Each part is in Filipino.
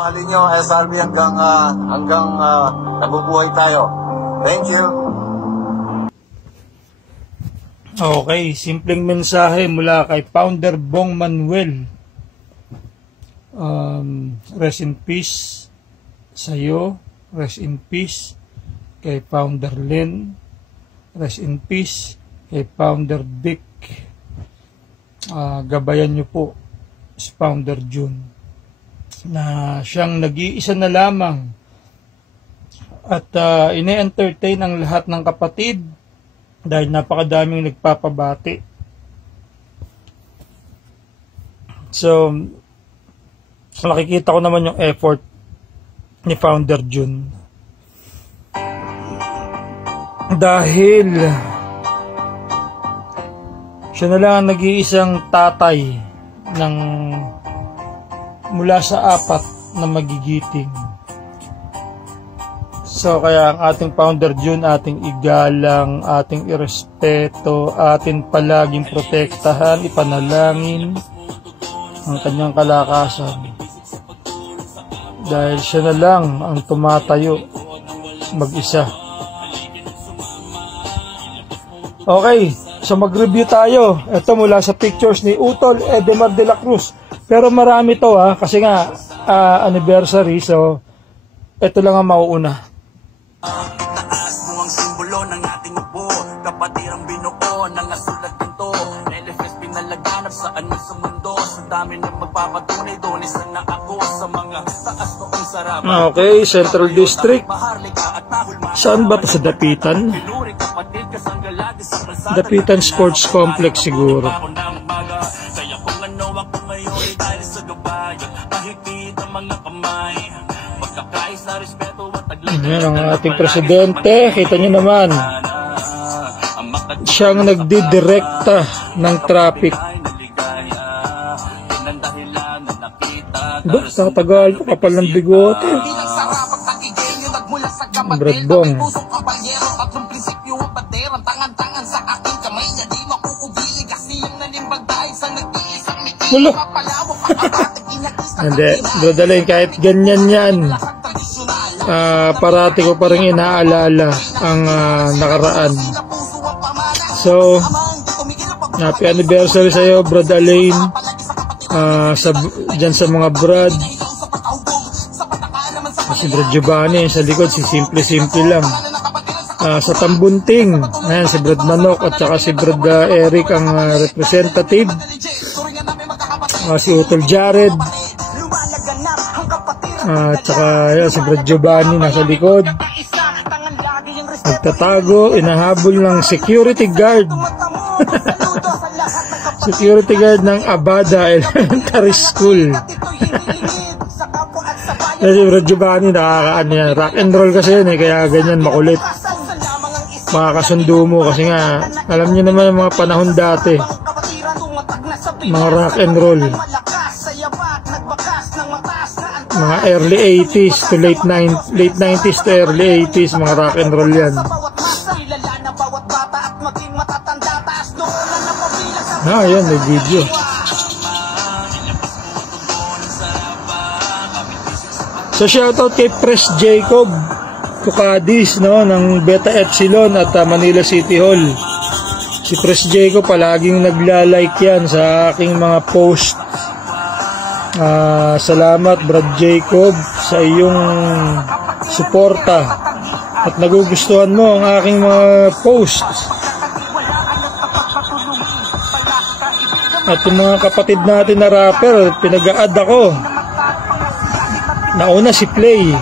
Mahalin nyo SRB hanggang nabubuhay tayo. Thank you. Okay, simpleng mensahe mula kay Founder Bong Manuel. Rest in peace sa'yo. Rest in peace kay Founder Len. Rest in peace kay Founder Vic. Gabayan nyo po si Founder June na siyang nag-iisa na lamang at ine-entertain ang lahat ng kapatid dahil napakadaming nagpapabati. So nakikita ko naman yung effort ni Founder June dahil siya na lang ang nag-iisang tatay ng mula sa 4 na magigiting. So kaya ang ating Founder June, ating igalang, ating irespeto, ating palaging protektahan, ipanalangin ang kanyang kalakasan. Dahil siya na lang ang tumatayo mag-isa. Okay, so mag-review tayo. Ito mula sa pictures ni Utol Edemar de la Cruz. Pero marami to kasi nga anniversary, so ito lang ang mauuna. Taas mo ang simbolo ng ating upo, kapatirang binuo ng asulat nito. Nelefes pinalaganap saan na sa mundo, sa dami ng magpapatunay doon, isa na ako sa mga taas noong sarap. Okay, Central District. Saan ba ito? Sa Dapitan? Dapitan Sports Complex siguro. Yan ang ating presidente. Kita nyo naman, siyang nagdidirekta ng traffic. Ba't sa tagal ko kapal ng bigote? Brad Bong. Wala. Hindi, brodalain, kahit ganyan yan, parati ko pa rin inaalala ang nakaraan. So, happy anniversary sa'yo, Brad Alain, dyan sa mga Brad. Si Brad Giovanni sa likod, si simple lang. Sa Tambunting, ayan, si Brad Manok at saka si Brad Eric ang representative. Si Utol Jared, at saka yun, si Brad Giovanni nasa likod, nagtatago, inahabol ng security guard. Security guard ng Abada Elementary School. Si Brad Giovanni nakakaano yan, rock and roll kasi yun kaya ganyan makulit, makakasundo mo kasi nga alam niyo naman yung mga panahon dati, mga rock and roll, mga early 80s to late 90s to early 80s, mga rock and roll yan. Yan, may video. So shoutout kay Pres Jacob Tukadis, no, ng Beta Epsilon at Manila City Hall. Si Pres Jacob palaging nagla-like yan sa aking mga post. Salamat Brad Jacob sa iyong suporta at nagugustuhan mo ang aking mga posts. At yung mga kapatid natin na rapper, pinag-a-add ako. Nauna si Play.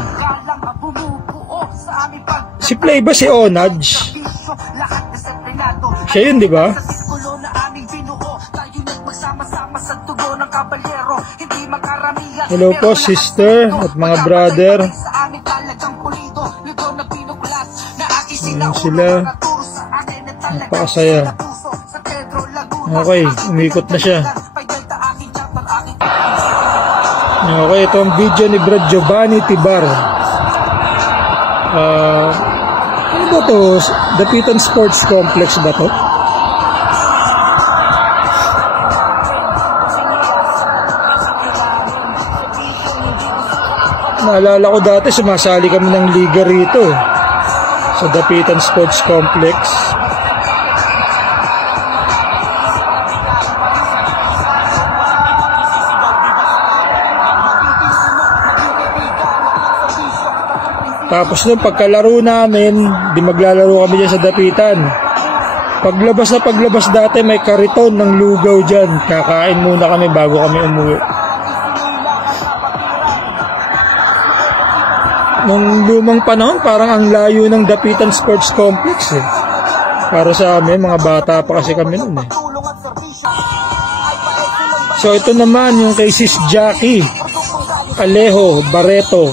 Si Play ba si Onaj? Siya yun, di ba? Hello po sister at mga brother. Ayan sila. Napakasaya. Okay, umikot na siya. Okay, ito ang video ni Brad Giovanni Tibar. Ano ba ito? Dapitan Sports Complex ba ito? Naalala ko dati, sumasali kami ng liga rito sa Dapitan Sports Complex. Tapos nung pagkalaro namin, di maglalaro kami dyan sa Dapitan. Paglabas dati, may kariton ng lugaw dyan. Kakain muna kami bago kami umuwi. Nung lumang panahon, parang ang layo ng Dapitan Sports Complex eh. Para sa amin, mga bata pa kasi kami nun eh. So ito naman yung kay Sis Jackie Alejo Barreto.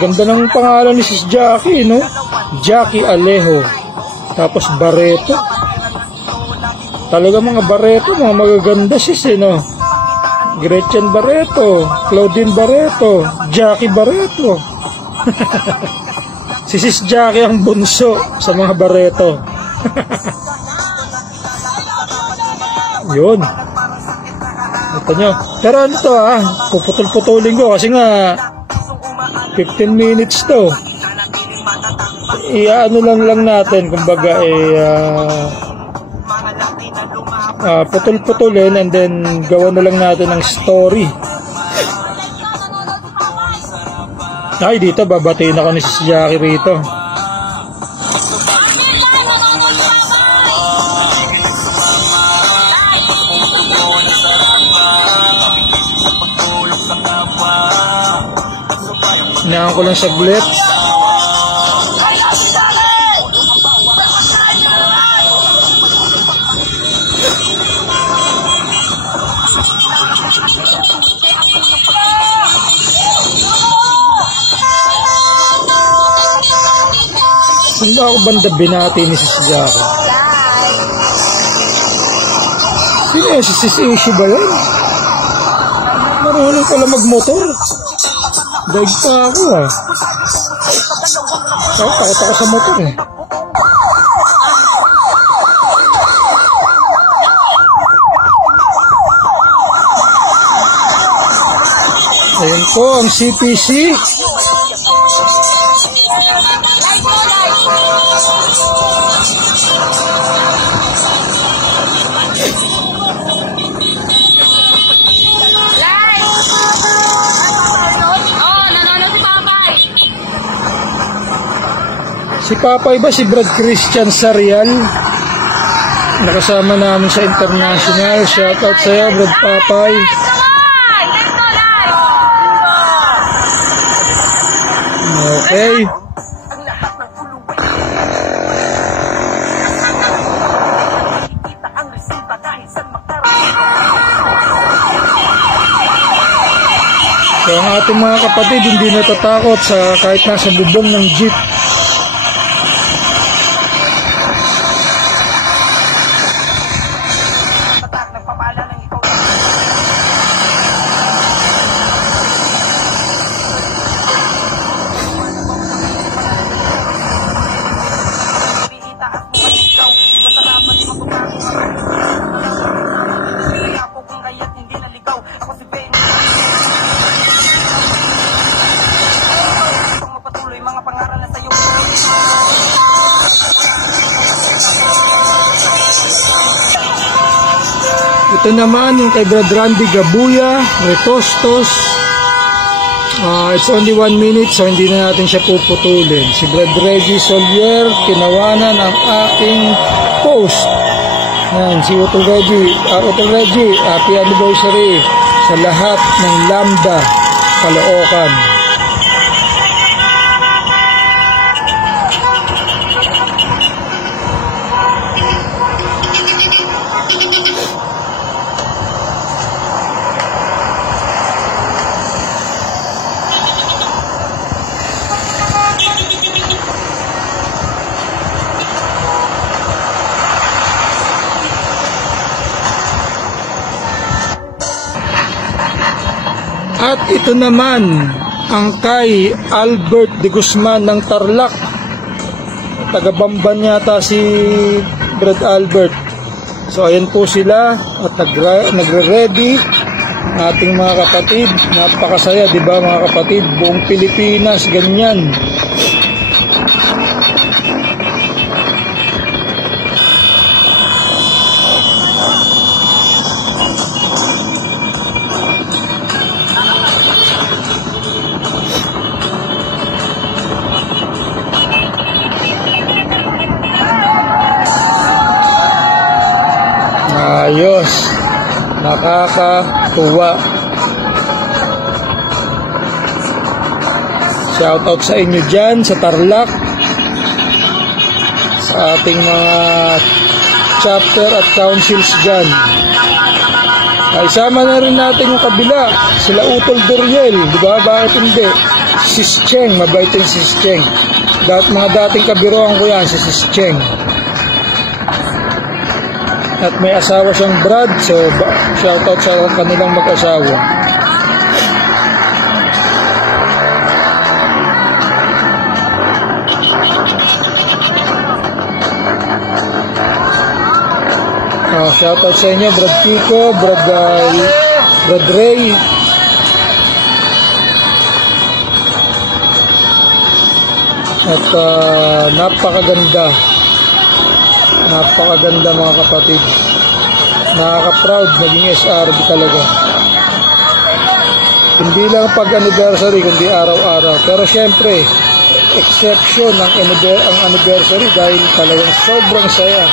Ganda ng pangalan ni Sis Jackie, no? Jackie Alejo. Tapos Barreto. Talaga mga Barreto, mga magaganda sis eh, no? Gretchen Barreto, Claudine Barreto, Jackie Barreto. Si Sis Jackie ang bunso sa mga Barreto. Yun. Ito nyo. Pero ano to puputol-putulin ko kasi nga 15 minutes to. Iano lang natin, kumbaga putol-putulin and then gawa na lang natin ng story. Ay, dito babatiin ako ni Sis Jackie rito. Hinaan ko lang saglit. Saan ba ako banda binati ni Sis Jackie? Sino yun? Si Sis Issue ba yun? Marunong pala magmotor. Daig pa ako takot ako sa motor eh. Ayan po ang CPC. Si Papay ba si Brad Christian Sarial? Nakasama namin sa international. Shoutout sa'yo, Brad Papay. Okay. So ang ating mga kapatid hindi natatakot sa kahit nasa bubong ng jeep. Ito naman yung kay Brad Randy Gabuya, Retostos. It's only 1 minute so hindi na natin siya puputulin. Si Brad Reggie Solier, tinawanan ang aking post. Yan, si Utol Reggie, happy anniversary sa lahat ng Lambda Caloocan. At ito naman ang kay Albert de Guzman ng Tarlac. Taga-Bamban yata si Brad Albert. So ayan po sila at nagre-ready ating mga kapatid. Napakasaya, di ba mga kapatid? Buong Pilipinas, ganyan. Ayos, nakakatuwa. Shoutout sa inyo dyan sa Tarlac, sa ating mga chapter at councils dyan. Ay, sama na rin natin yung kabila, sila Utol Duriel, di ba? Bakit hindi? Sis Cheng, mabait yung Sis Cheng. Mga dating kabiroan ko yan, si Sis Cheng. At may asawa siyang Brad, so shoutout sa kanilang mag-asawa. Shoutout sa inyo, Brad Kiko, Brad Ray. At napakaganda mga kapatid. Nakaka-proud maging SRB talaga. Hindi lang pag-anniversary, kundi araw-araw. Pero syempre, exception ang anniversary dahil talagang sobrang saya.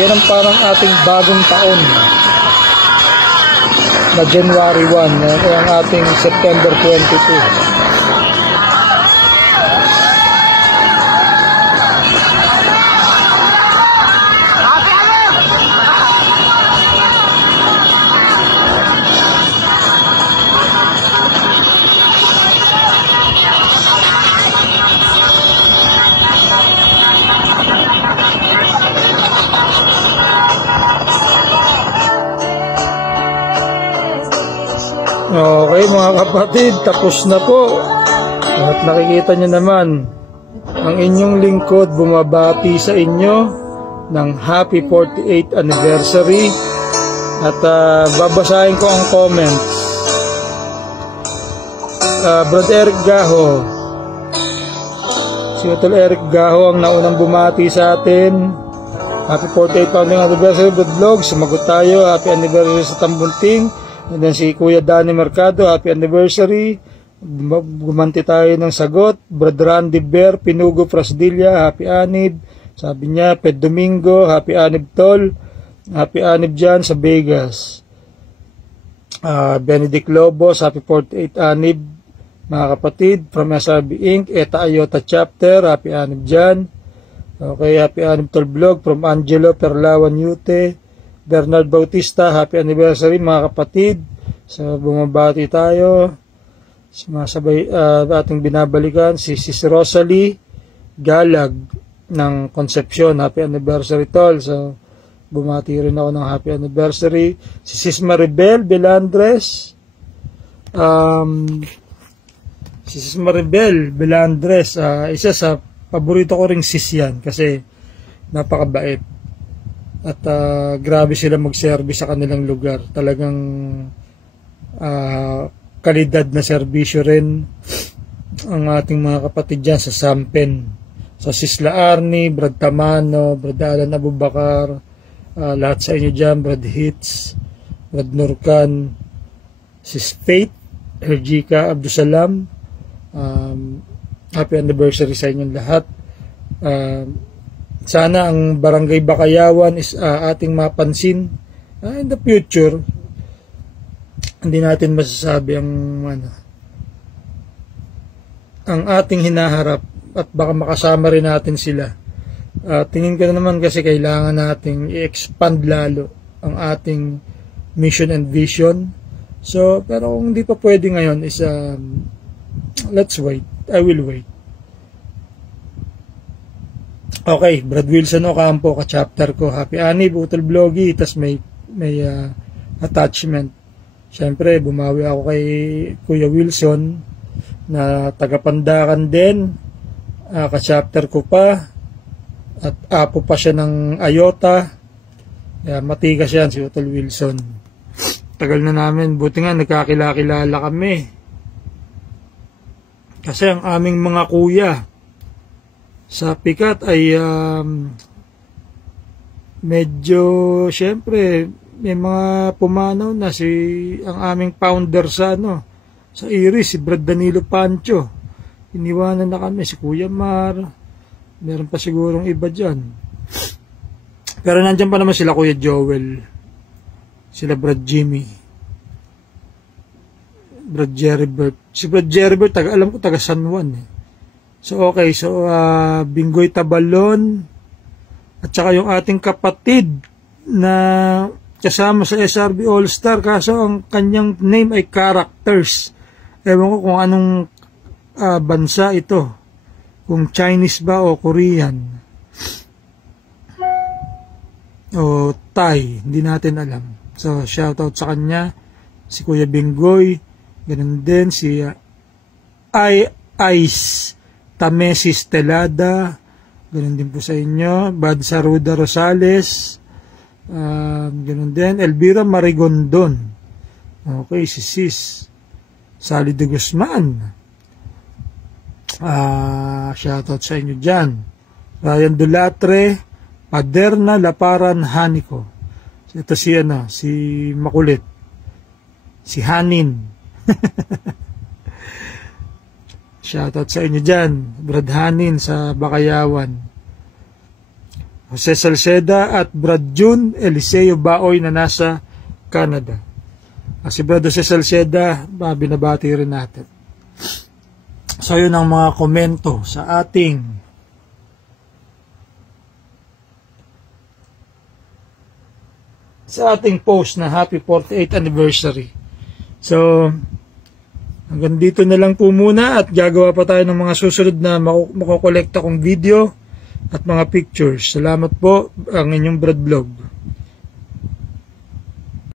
Yan ang parang ating bagong taon na January 1, ang ating September 22. Okay mga kapatid, tapos na po. At nakikita nyo naman, ang inyong lingkod bumabati sa inyo ng happy 48th anniversary. At babasahin ko ang comments. Brad Eric Gaho, si Utol Eric Gaho ang naunang bumati sa atin. Happy 48th founding anniversary, Brad Vlog. Sumagot tayo, happy anniversary sa Tambunting. And then si Kuya Danny Mercado, happy anniversary. Gumanti tayo ng sagot. Brad Randy Bear, Pinugo Frasdilla, happy anib. Sabi niya, Ped Domingo, happy anib tol. Happy anib dyan sa Vegas. Benedict Lobos, happy 48th anib. Mga kapatid, from SRB Inc., Eta Ayota Chapter, happy anib dyan. Okay, happy anib tol vlog from Angelo Perlawan Ute. Bernard Bautista, happy anniversary mga kapatid. So bumabati tayo. Sumasabay ating binabalikan si Sis Rosalie Galag ng Concepcion, happy anniversary tol. So bumati rin ako ng happy anniversary. Si Sis Maribel Belandres, si Sis Maribel Belandres, isa sa paborito ko ring sis yan kasi napakabait. At grabe sila mag-service sa kanilang lugar. Talagang kalidad na serbisyo rin ang ating mga kapatid dyan sa Sampen. Sa Sisla Arni, Brad Tamano, Brad Alan Abubakar, lahat sa inyo dyan, Brad Hits, Brad Nurkan, Sis Faith, Herjika Abdusalam, happy anniversary sa inyong lahat. Sana ang Barangay Bakayawan is ating mapansin in the future. Hindi natin masasabi ang ating hinaharap at baka makasama rin natin sila. Tingin ko naman kasi kailangan nating i-expand lalo ang ating mission and vision. So, pero kung hindi pa pwede ngayon is let's wait. I will wait. Okay, Brad Wilson Ocampo, ka-chapter ko. Happy anib, Utol Vloggy. Tas may attachment. Siyempre, bumawi ako kay Kuya Wilson na taga-Pandakan din. Ka-chapter ko pa. At apo pa siya ng Ayota. Matigas yan si Utol Wilson. tagal na namin, buti nga nagkakilala kami. Kasi ang aming mga kuya sa Pikat ay medyo, syempre, may mga pumanaw na ang aming founder sa sa Iris, si Brad Danilo Pancho. Iniwanan na kami, si Kuya Mar, meron pa sigurong iba dyan. Pero nandyan pa naman sila Kuya Joel, sila Brad Jimmy, Brad Jeribert. Si Brad Jeribert, alam ko taga San Juan eh. So okay, so Bingoy Tabalon, at saka yung ating kapatid na kasama sa SRB All-Star, kaso ang kanyang name ay Characters. Ewan ko kung anong bansa ito, kung Chinese ba o Korean o Thai, hindi natin alam. So shoutout sa kanya, si Kuya Bingoy, ganun din si Ice Tamesis Telada, ganun din po sa inyo, Bad Saruda Rosales, ganun din, Elvira Marigondon, okay, si Sis Sally de Guzman, shoutout sa inyo dyan, Ryan Dulatre, Paderna Laparan Hanico, ito si Makulit, si Hanin, shoutout sa inyo dyan, Brad Hanin sa Bakayawan, Jose Salceda at Brad June Eliseo Baoy na nasa Canada. Si Brad Jose Salceda, binabati rin natin. So yun ang mga komento sa ating post na happy 48th anniversary. So hanggang dito na lang po muna at gagawa pa tayo ng mga susunod na makokolekta kong video at mga pictures. Salamat po, ang inyong Brad Vlog.